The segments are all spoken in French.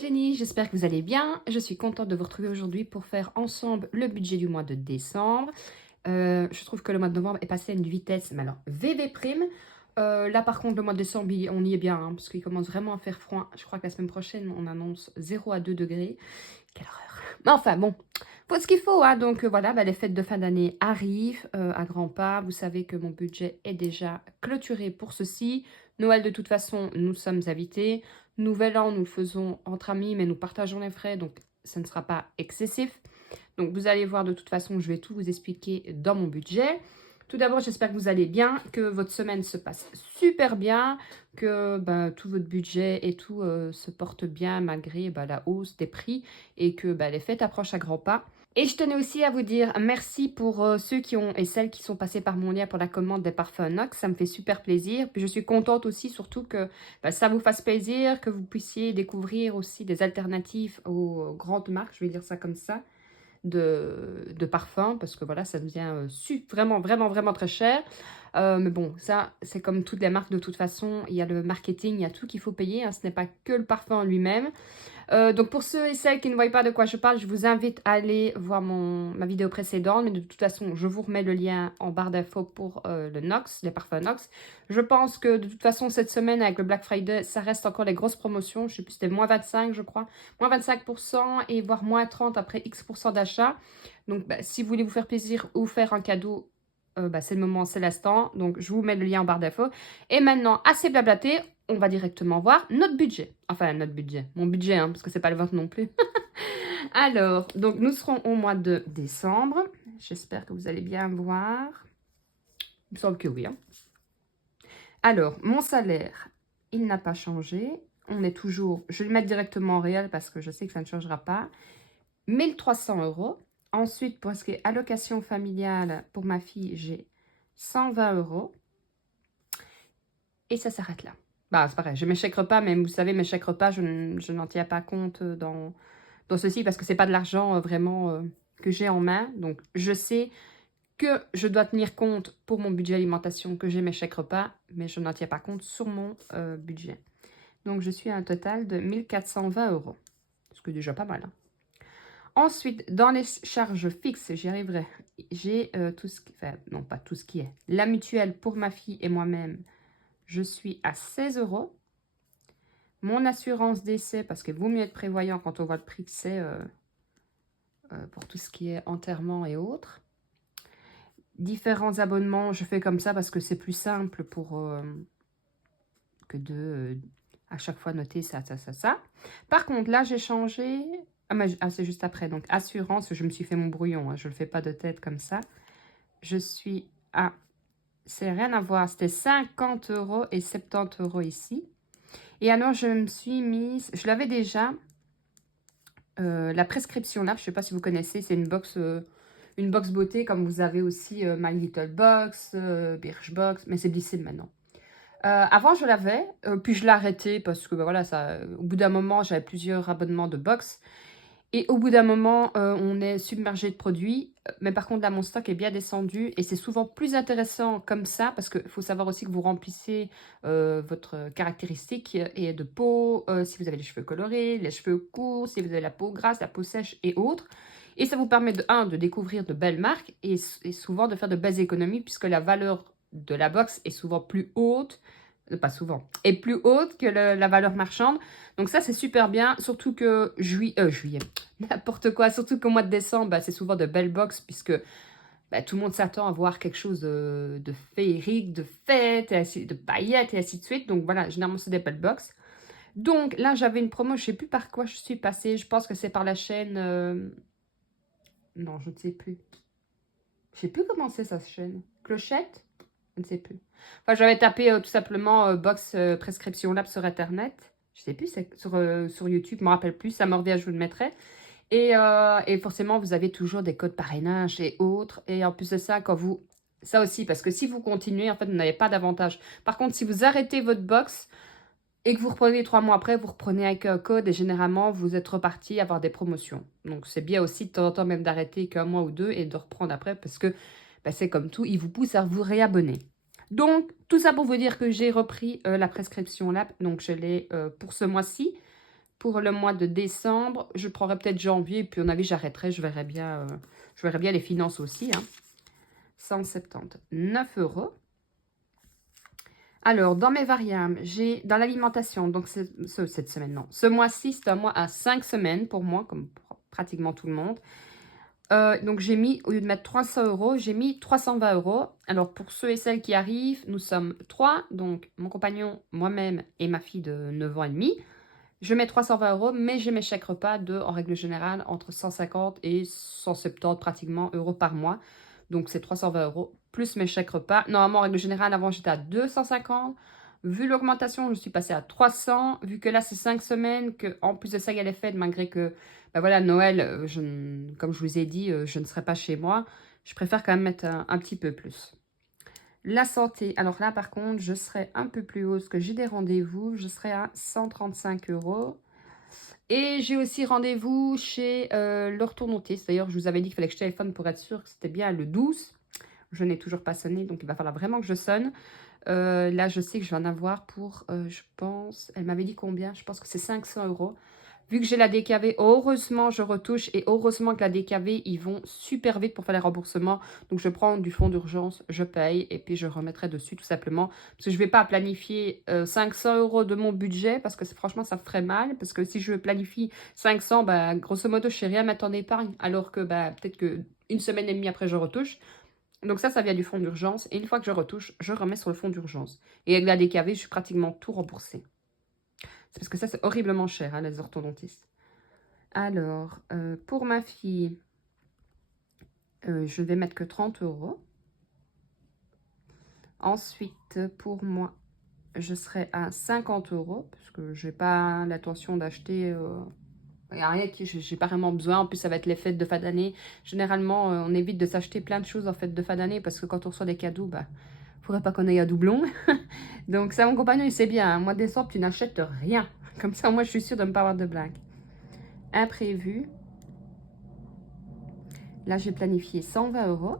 Jenny, j'espère que vous allez bien. Je suis contente de vous retrouver aujourd'hui pour faire ensemble le budget du mois de décembre. Je trouve que le mois de novembre est passé à une vitesse, mais alors VV prime. Là par contre le mois de décembre on y est bien, parce qu'il commence vraiment à faire froid. Je crois que la semaine prochaine on annonce 0 à 2 degrés. Quelle horreur. Mais enfin bon, faut ce qu'il faut, hein. Donc voilà, les fêtes de fin d'année arrivent à grands pas. Vous savez que mon budget est déjà clôturé pour ceci. Noël de toute façon, nous sommes invités. Nouvel an, nous le faisons entre amis, mais nous partageons les frais, donc ça ne sera pas excessif. Donc vous allez voir, de toute façon, je vais tout vous expliquer dans mon budget. Tout d'abord, j'espère que vous allez bien, que votre semaine se passe super bien, que tout votre budget et tout se porte bien malgré la hausse des prix et que les fêtes approchent à grands pas. Et je tenais aussi à vous dire merci pour ceux qui ont et celles qui sont passés par mon lien pour la commande des parfums Nox. Ça me fait super plaisir. Puis je suis contente aussi surtout que ça vous fasse plaisir, que vous puissiez découvrir aussi des alternatives aux grandes marques, je vais dire ça comme ça, de parfums. Parce que voilà, ça devient vraiment, vraiment, vraiment très cher. Mais bon, ça, c'est comme toutes les marques de toute façon. Il y a le marketing, il y a tout qu'il faut payer, hein. Ce n'est pas que le parfum en lui-même. Donc pour ceux et celles qui ne voient pas de quoi je parle, je vous invite à aller voir ma vidéo précédente. Mais de toute façon, je vous remets le lien en barre d'infos pour le Nox, les parfums Nox. Je pense que de toute façon, cette semaine, avec le Black Friday, ça reste encore les grosses promotions. Je ne sais plus, c'était moins 25, je crois. Moins 25% et voire moins 30 après X% d'achat. Donc si vous voulez vous faire plaisir ou faire un cadeau, c'est le moment, c'est l'instant. Donc je vous mets le lien en barre d'infos. Et maintenant, assez blablaté, on va directement voir notre budget. Enfin, notre budget. Mon budget, hein, parce que c'est pas le vôtre non plus. Alors, donc nous serons au mois de décembre. J'espère que vous allez bien voir. Il me semble que oui, hein. Alors, mon salaire, il n'a pas changé. On est toujours... Je vais le mettre directement en réel parce que je sais que ça ne changera pas. 1300 €. Ensuite, pour ce qui est allocation familiale, pour ma fille, j'ai 120 €. Et ça s'arrête là. C'est pareil, j'ai mes chèques repas, mais vous savez, mes chèques repas, je n'en tiens pas compte dans ceci parce que c'est pas de l'argent vraiment que j'ai en main. Donc, je sais que je dois tenir compte pour mon budget alimentation que j'ai mes chèques repas, mais je n'en tiens pas compte sur mon budget. Donc, je suis à un total de 1420 €, ce qui est déjà pas mal, hein. Ensuite, dans les charges fixes, j'y arriverai. J'ai tout ce qui... Enfin, non, pas tout ce qui est. La mutuelle pour ma fille et moi-même, je suis à 16 €. Mon assurance décès, parce qu'il vaut mieux être prévoyant quand on voit le prix que c'est pour tout ce qui est enterrement et autres. Différents abonnements, je fais comme ça parce que c'est plus simple pour que de à chaque fois noter ça, ça, ça, ça. Par contre, là, j'ai changé... c'est juste après. Donc, assurance, je me suis fait mon brouillon, hein, je ne le fais pas de tête comme ça. Je suis à... C'est rien à voir, c'était 50 € et 70 € ici. Et alors, je me suis mise... Je l'avais déjà... la prescription là, je ne sais pas si vous connaissez, c'est une box beauté, comme vous avez aussi My Little Box, Birchbox, mais c'est Blissim maintenant. Avant, je l'avais, puis je l'ai arrêté parce que voilà, au bout d'un moment, j'avais plusieurs abonnements de box. Et au bout d'un moment, on est submergé de produits. Mais par contre, là, mon stock est bien descendu. Et c'est souvent plus intéressant comme ça. Parce qu'il faut savoir aussi que vous remplissez votre caractéristique et de peau. Si vous avez les cheveux colorés, les cheveux courts, si vous avez la peau grasse, la peau sèche et autres. Et ça vous permet de découvrir de belles marques. Et souvent de faire de belles économies. Puisque la valeur de la box est souvent plus haute. Pas souvent. Est plus haute que la valeur marchande. Donc ça, c'est super bien. Surtout que juillet, n'importe quoi. Surtout qu'au mois de décembre, c'est souvent de belles box puisque tout le monde s'attend à voir quelque chose de féerique, de fête, de paillettes et ainsi de suite. Donc voilà, généralement, c'est des belles box. Donc là, j'avais une promo. Je ne sais plus par quoi je suis passée. Je pense que c'est par la chaîne... Non, je ne sais plus. Je ne sais plus comment c'est sa chaîne. Clochette? Je ne sais plus. Enfin, j'avais tapé tout simplement box prescription lab sur internet. Je sais plus, c'est sur YouTube, je ne me rappelle plus. Ça me revient, je vous le mettrai. Et forcément, vous avez toujours des codes parrainage et autres. Et en plus de ça, ça aussi, parce que si vous continuez, en fait, vous n'avez pas d'avantage. Par contre, si vous arrêtez votre box et que vous reprenez 3 mois après, vous reprenez avec un code et généralement, vous êtes reparti à avoir des promotions. Donc, c'est bien aussi de temps en temps même d'arrêter qu'un mois ou deux et de reprendre après parce que c'est comme tout, il vous pousse à vous réabonner. Donc, tout ça pour vous dire que j'ai repris la prescription là. Donc, je l'ai pour ce mois-ci. Pour le mois de décembre, je prendrai peut-être janvier, puis on avis, j'arrêterai. Je verrai bien les finances aussi. Hein. 179 €. Alors, dans mes variables, j'ai dans l'alimentation, donc cette semaine, non. Ce mois-ci, c'est un mois à 5 semaines pour moi, comme pour pratiquement tout le monde. Donc, j'ai mis, au lieu de mettre 300 €, j'ai mis 320 €. Alors, pour ceux et celles qui arrivent, nous sommes 3. Donc, mon compagnon, moi-même et ma fille de 9 ans et demi. Je mets 320 €, mais j'ai mes chèques repas de, en règle générale, entre 150 et 170 pratiquement euros par mois. Donc, c'est 320 € plus mes chèques repas. Normalement, en règle générale, avant, j'étais à 250. Vu l'augmentation, je suis passée à 300. Vu que là, c'est 5 semaines, qu'en plus de ça, il y a les fêtes, malgré que, ben voilà, Noël, comme je vous ai dit, je ne serai pas chez moi. Je préfère quand même mettre un petit peu plus. La santé, alors là par contre, je serai un peu plus haut parce que j'ai des rendez-vous. Je serai à 135 €. Et j'ai aussi rendez-vous chez l'orthodontiste. D'ailleurs, je vous avais dit qu'il fallait que je téléphone pour être sûr que c'était bien le 12. Je n'ai toujours pas sonné, donc il va falloir vraiment que je sonne. Là, je sais que je vais en avoir pour, je pense, elle m'avait dit combien? Je pense que c'est 500 €. Vu que j'ai la DKV, heureusement, je retouche et heureusement que la DKV, ils vont super vite pour faire les remboursements. Donc, je prends du fonds d'urgence, je paye et puis je remettrai dessus tout simplement. Parce que je ne vais pas planifier 500 € de mon budget parce que franchement, ça ferait mal. Parce que si je planifie 500, bah, grosso modo, je ne sais rien mettre en épargne. Alors que bah, peut-être qu'une semaine et demie après, je retouche. Donc ça vient du fonds d'urgence. Et une fois que je retouche, je remets sur le fonds d'urgence. Et avec la DKV, je suis pratiquement tout remboursée. C'est parce que ça, c'est horriblement cher, hein, les orthodontistes. Alors, pour ma fille, je ne vais mettre que 30 €. Ensuite, pour moi, je serai à 50 € parce que je n'ai pas l'intention d'acheter. Il n'y a rien que j'ai pas vraiment besoin. En plus, ça va être les fêtes de fin d'année. Généralement, on évite de s'acheter plein de choses en fête de fin d'année parce que quand on reçoit des cadeaux, bah, faudrait pas qu'on aille à doublon. Donc ça, mon compagnon, il sait bien. Hein. Mois de décembre, tu n'achètes rien. Comme ça, moi, je suis sûre de ne pas avoir de blague. Imprévu. Là, j'ai planifié 120 €.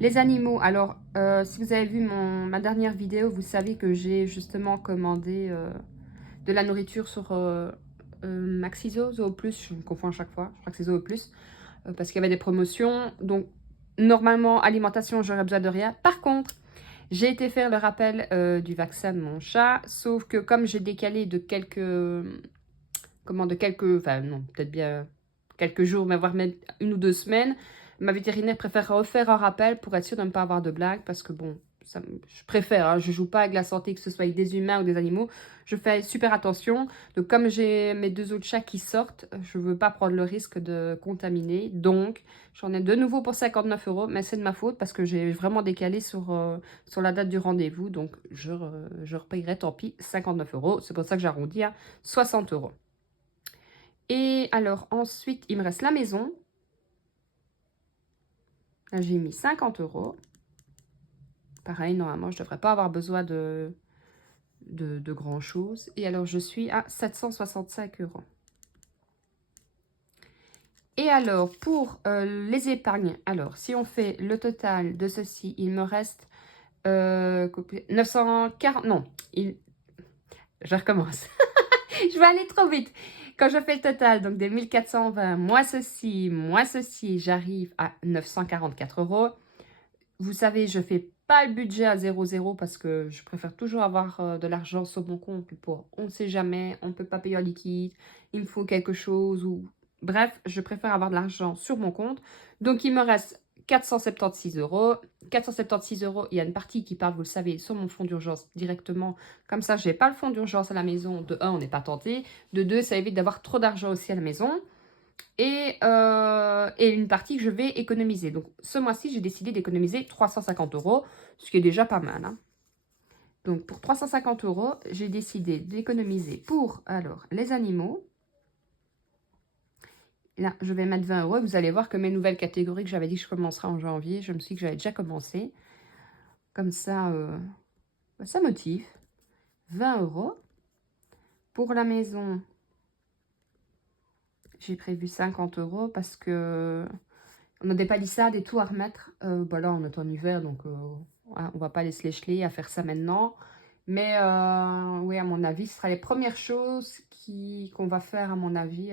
Les animaux, alors, si vous avez vu ma dernière vidéo, vous savez que j'ai justement commandé de la nourriture sur Maxiso, Zoo Plus, je me confonds à chaque fois, je crois que c'est Zoo Plus, parce qu'il y avait des promotions. Donc, normalement, alimentation, j'aurais besoin de rien. Par contre, j'ai été faire le rappel du vaccin de mon chat, sauf que comme j'ai décalé de enfin non, peut-être bien quelques jours, mais voire même 1 ou 2 semaines, ma vétérinaire préfère refaire un rappel pour être sûre de ne pas avoir de blagues, parce que bon, je préfère, hein, je joue pas avec la santé, que ce soit avec des humains ou des animaux, je fais super attention. Donc comme j'ai mes 2 autres chats qui sortent, je veux pas prendre le risque de contaminer, donc j'en ai de nouveau pour 59 €, mais c'est de ma faute parce que j'ai vraiment décalé sur la date du rendez-vous, donc je repayerai, tant pis, 59 €, c'est pour ça que j'arrondis à 60 €. Et alors ensuite, il me reste la maison. Là, j'ai mis 50 €. Pareil, normalement, je ne devrais pas avoir besoin de grand chose. Et alors, je suis à 765 €. Et alors, pour les épargnes, alors, si on fait le total de ceci, il me reste 940, non, je recommence. Je vais aller trop vite. Quand je fais le total, donc des 1420, moi ceci, j'arrive à 944 €. Vous savez, je ne fais pas le budget à 0,0 parce que je préfère toujours avoir de l'argent sur mon compte pour on ne sait jamais, on ne peut pas payer en liquide, il me faut quelque chose ou... Bref, je préfère avoir de l'argent sur mon compte. Donc, il me reste 476 €. 476 €, il y a une partie qui part, vous le savez, sur mon fonds d'urgence directement. Comme ça, je n'ai pas le fonds d'urgence à la maison. De 1, on n'est pas tenté. De 2, ça évite d'avoir trop d'argent aussi à la maison. Et une partie que je vais économiser. Donc, ce mois-ci, j'ai décidé d'économiser 350 €, ce qui est déjà pas mal. Hein. Donc, pour 350 €, j'ai décidé d'économiser pour, alors, les animaux. Là, je vais mettre 20 €. Vous allez voir que mes nouvelles catégories que j'avais dit que je commencerai en janvier, je me suis dit que j'avais déjà commencé. Comme ça, ça motive. 20 €. Pour la maison, j'ai prévu 50 € parce que on a des palissades et tout à remettre. Bah là, on est en hiver, donc on va pas aller se lécher à faire ça maintenant. Mais oui, à mon avis, ce sera les premières choses qu'on va faire, à mon avis,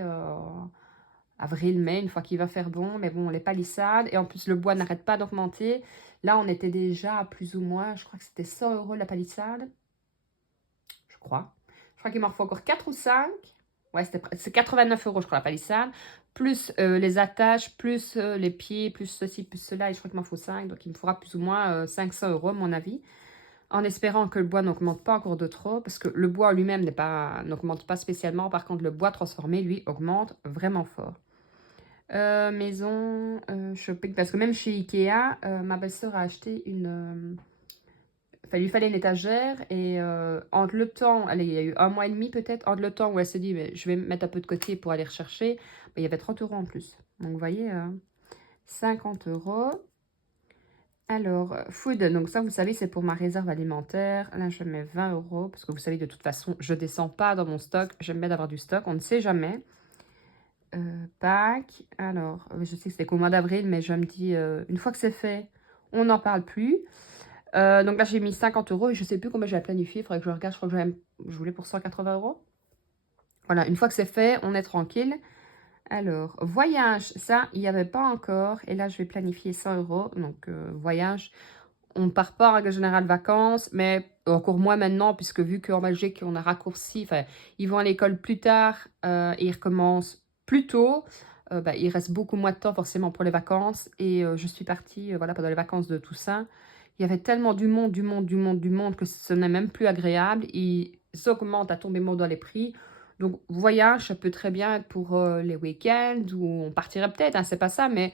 avril-mai, une fois qu'il va faire bon. Mais bon, les palissades, et en plus, le bois n'arrête pas d'augmenter. Là, on était déjà à plus ou moins, je crois que c'était 100 € la palissade. Je crois. Je crois qu'il m'en faut encore 4 ou 5. Ouais, c'est 89 € je crois, la palissade. Plus les attaches, plus les pieds, plus ceci, plus cela. Et je crois qu'il m'en faut 5. Donc, il me faudra plus ou moins 500 € à mon avis. En espérant que le bois n'augmente pas encore de trop. Parce que le bois lui-même n'augmente pas spécialement. Par contre, le bois transformé, lui, augmente vraiment fort. Maison, shopping. Parce que même chez Ikea, ma belle-sœur a acheté une... Enfin, il lui fallait une étagère et entre le temps, allez, il y a eu 1 mois et demi peut-être, entre le temps où elle s'est dit, mais je vais mettre un peu de côté pour aller rechercher, ben, il y avait 30 € en plus. Donc, vous voyez, 50 €. Alors, food, donc ça, vous savez, c'est pour ma réserve alimentaire. Là, je mets 20 € parce que vous savez, de toute façon, je ne descends pas dans mon stock. J'aime bien d'avoir du stock, on ne sait jamais. Pâques, alors, je sais que c'est qu'au mois d'avril, mais je me dis, une fois que c'est fait, on n'en parle plus. Donc là, j'ai mis 50 € et je ne sais plus combien j'ai planifié. Il faudrait que je regarde. Je crois que je voulais pour 180 €. Voilà, une fois que c'est fait, on est tranquille. Alors, voyage, ça, il n'y avait pas encore. Et là, je vais planifier 100 €. Donc, voyage, on ne part pas en règle générale vacances, mais encore moins maintenant, puisque vu qu'en Belgique, on a raccourci, enfin, ils vont à l'école plus tard et ils recommencent plus tôt. Bah, il reste beaucoup moins de temps forcément pour les vacances. Et je suis partie voilà, pendant les vacances de Toussaint. Il y avait tellement du monde, du monde, du monde, du monde que ce n'est même plus agréable. Ils augmentent à tomber mort dans les prix. Donc, voyage, ça peut très bien être pour les week-ends où on partirait peut-être, hein, c'est pas ça, mais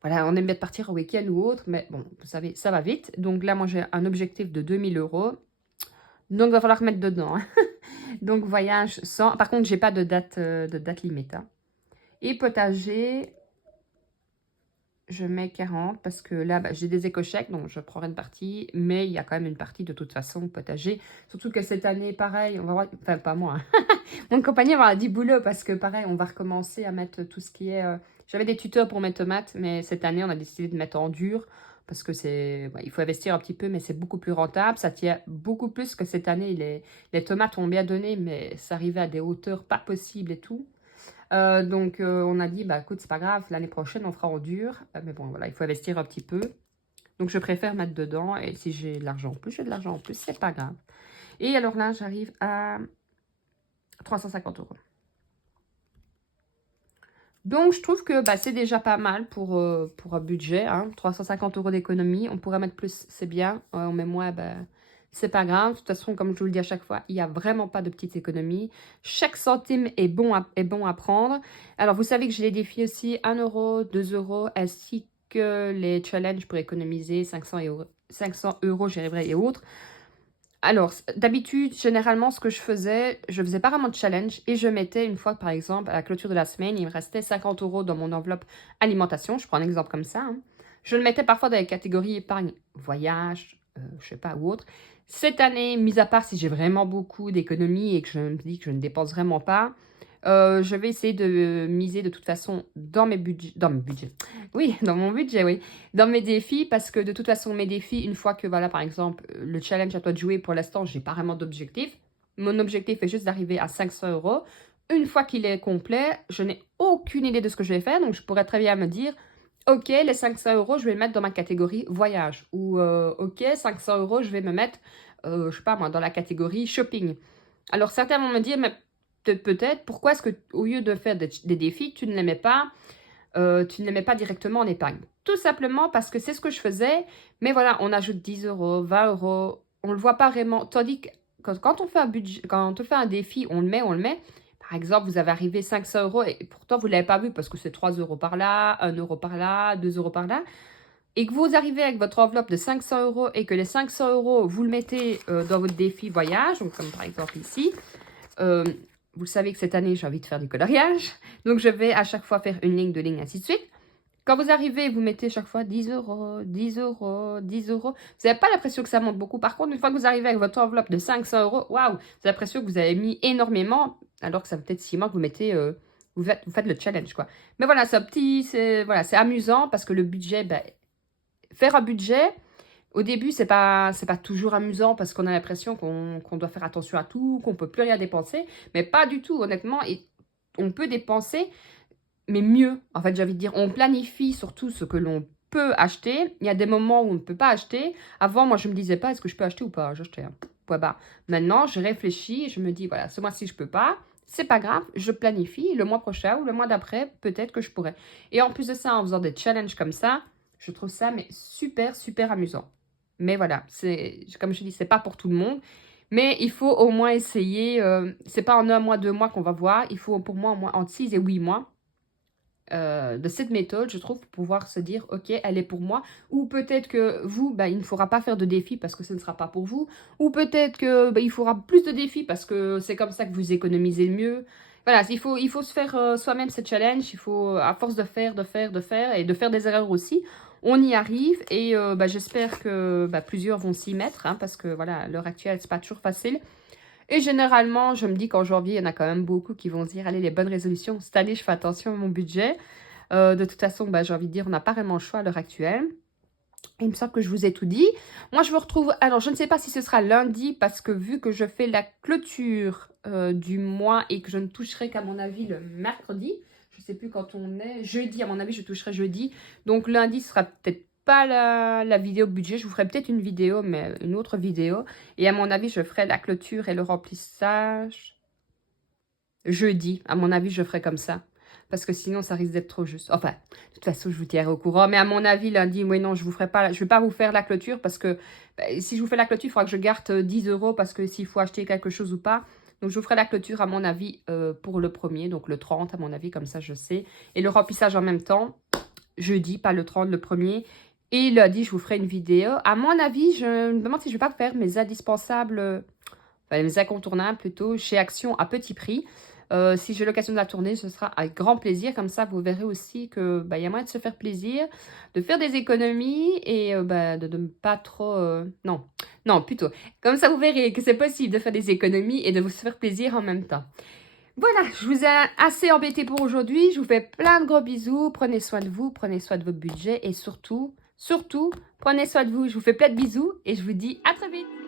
voilà, on aime bien partir au week-end ou autre, mais bon, vous savez, ça va vite. Donc là, moi, j'ai un objectif de 2000 €. Donc, il va falloir mettre dedans, hein. Donc, voyage sans... Par contre, j'ai pas de date limite, hein. Et potager, je mets 40 parce que là, bah, j'ai des éco-chèques, donc je prendrai une partie. Mais il y a quand même une partie de toute façon potager. Surtout que cette année, pareil, on va voir... Enfin, pas moi, hein. Mon compagnon va du boulot parce que pareil, on va recommencer à mettre tout ce qui est... J'avais des tuteurs pour mes tomates, mais cette année, on a décidé de mettre en dur parce que c'est... il faut investir un petit peu, mais c'est beaucoup plus rentable. Ça tient beaucoup plus que cette année. Les tomates ont bien donné, mais ça arrivait à des hauteurs pas possibles et tout. Donc, on a dit, bah écoute, c'est pas grave, l'année prochaine, on fera en dur. Mais bon, voilà, il faut investir un petit peu. Donc, je préfère mettre dedans. Et si j'ai de l'argent en plus, j'ai de l'argent en plus, c'est pas grave. Et alors là, j'arrive à 350 €. Donc, je trouve que bah, c'est déjà pas mal pour un budget. Hein. 350 € d'économie. On pourrait mettre plus, c'est bien. On met moins, bah, c'est pas grave. De toute façon, comme je vous le dis à chaque fois, il n'y a vraiment pas de petites économies. Chaque centime est bon à prendre. Alors, vous savez que j'ai les défis aussi 1 €, 2 €, ainsi que les challenges pour économiser 500 €, j'y arriverai et autres. Alors, d'habitude, généralement, ce que je faisais pas vraiment de challenge et je mettais une fois, par exemple, à la clôture de la semaine, il me restait 50 € dans mon enveloppe alimentation. Je prends un exemple comme ça, hein. Je le mettais parfois dans les catégories épargne, voyage, je sais pas, ou autre. Cette année, mis à part si j'ai vraiment beaucoup d'économies et que je me dis que je ne dépense vraiment pas, je vais essayer de miser de toute façon dans mes budgets. Oui, dans mon budget, oui. Dans mes défis, parce que de toute façon, mes défis, une fois que, voilà, par exemple, le challenge à toi de jouer, pour l'instant, j'ai pas vraiment d'objectif. Mon objectif est juste d'arriver à 500 €. Une fois qu'il est complet, je n'ai aucune idée de ce que je vais faire, donc je pourrais très bien me dire, ok, les 500 € je vais les mettre dans ma catégorie voyage. Ou, ok, 500 € je vais me mettre, je sais pas moi, dans la catégorie shopping. Alors, certains vont me dire, mais peut-être, pourquoi est-ce que, au lieu de faire des défis, tu ne les mets pas directement en épargne? Tout simplement parce que c'est ce que je faisais. Mais voilà, on ajoute 10 €, 20 €. On ne le voit pas vraiment. Tandis que quand on fait un budget, quand on fait un défi, on le met, on le met. Par exemple, vous avez arrivé 500 € et pourtant vous ne l'avez pas vu parce que c'est 3 € par là, 1 € par là, 2 € par là. Et que vous arrivez avec votre enveloppe de 500 € et que les 500 €, vous le mettez dans votre défi voyage, donc comme par exemple ici. Euh, vous savez que cette année, j'ai envie de faire du coloriage. Donc, je vais à chaque fois faire une ligne, deux lignes, ainsi de suite. Quand vous arrivez, vous mettez chaque fois 10 €, 10 €, 10 €. Vous n'avez pas l'impression que ça monte beaucoup. Par contre, une fois que vous arrivez avec votre enveloppe de 500 €, waouh, vous avez l'impression que vous avez mis énormément, alors que ça fait peut-être 6 mois que vous mettez, vous faites le challenge, quoi. Mais voilà, c'est voilà, c'est amusant parce que le budget, ben, faire un budget, Au début, c'est pas toujours amusant parce qu'on a l'impression qu'on doit faire attention à tout, qu'on peut plus rien dépenser. Mais pas du tout, honnêtement. Et on peut dépenser, mais mieux. En fait, j'ai envie de dire, on planifie surtout ce que l'on peut acheter. Il y a des moments où on ne peut pas acheter. Avant, moi, je me disais pas, est-ce que je peux acheter ou pas? J'achetais un point bas. Maintenant, je réfléchis et je me dis, voilà, ce mois-ci, je peux pas. C'est pas grave, je planifie. Le mois prochain ou le mois d'après, peut-être que je pourrais. Et en plus de ça, en faisant des challenges comme ça, je trouve ça mais super, super amusant. Mais voilà, c'est comme je dis, c'est pas pour tout le monde. Mais il faut au moins essayer. C'est pas en un mois, 2 mois qu'on va voir. Il faut pour moi au moins entre 6 et 8 mois de cette méthode, je trouve, pour pouvoir se dire, ok, elle est pour moi. Ou peut-être que vous, il ne faudra pas faire de défi parce que ce ne sera pas pour vous. Ou peut-être que il faudra plus de défis parce que c'est comme ça que vous économisez le mieux. Voilà, il faut se faire soi-même ce challenge. Il faut, à force de faire, et de faire des erreurs aussi, on y arrive. Et j'espère que plusieurs vont s'y mettre, hein, parce que voilà, à l'heure actuelle, c'est pas toujours facile. Et généralement, je me dis qu'en janvier, il y en a quand même beaucoup qui vont se dire, allez, les bonnes résolutions, cette année, je fais attention à mon budget. De toute façon, j'ai envie de dire, on n'a pas vraiment le choix à l'heure actuelle. Il me semble que je vous ai tout dit. Moi, je vous retrouve... Alors, je ne sais pas si ce sera lundi, parce que vu que je fais la clôture du mois et que je ne toucherai qu'à mon avis le mercredi, je ne sais plus quand on est, jeudi, à mon avis, je toucherai jeudi. Donc, lundi, ce sera peut-être pas la vidéo budget. Je vous ferai peut-être une vidéo, mais une autre vidéo. Et à mon avis, je ferai la clôture et le remplissage jeudi. À mon avis, je ferai comme ça. Parce que sinon, ça risque d'être trop juste. Enfin, de toute façon, je vous tiendrai au courant. Mais à mon avis, lundi, oui, non, je ne vais pas vous faire la clôture. Parce que si je vous fais la clôture, il faudra que je garde 10 € parce que s'il faut acheter quelque chose ou pas. Donc, je vous ferai la clôture, à mon avis, pour le 1er. Donc, le 30, à mon avis, comme ça, je sais. Et le remplissage en même temps. Jeudi, pas le 30, le 1er. Et lundi, je vous ferai une vidéo. À mon avis, je me demande si je ne vais pas faire mes indispensables, enfin, mes incontournables plutôt, chez Action à petit prix. Si j'ai l'occasion de la tourner, ce sera avec grand plaisir. Comme ça, vous verrez aussi que y a moyen de se faire plaisir, de faire des économies et de ne pas trop... non, plutôt. Comme ça, vous verrez que c'est possible de faire des économies et de vous faire plaisir en même temps. Voilà, je vous ai assez embêté pour aujourd'hui. Je vous fais plein de gros bisous. Prenez soin de vous, prenez soin de votre budget et surtout, prenez soin de vous. Je vous fais plein de bisous et je vous dis à très vite.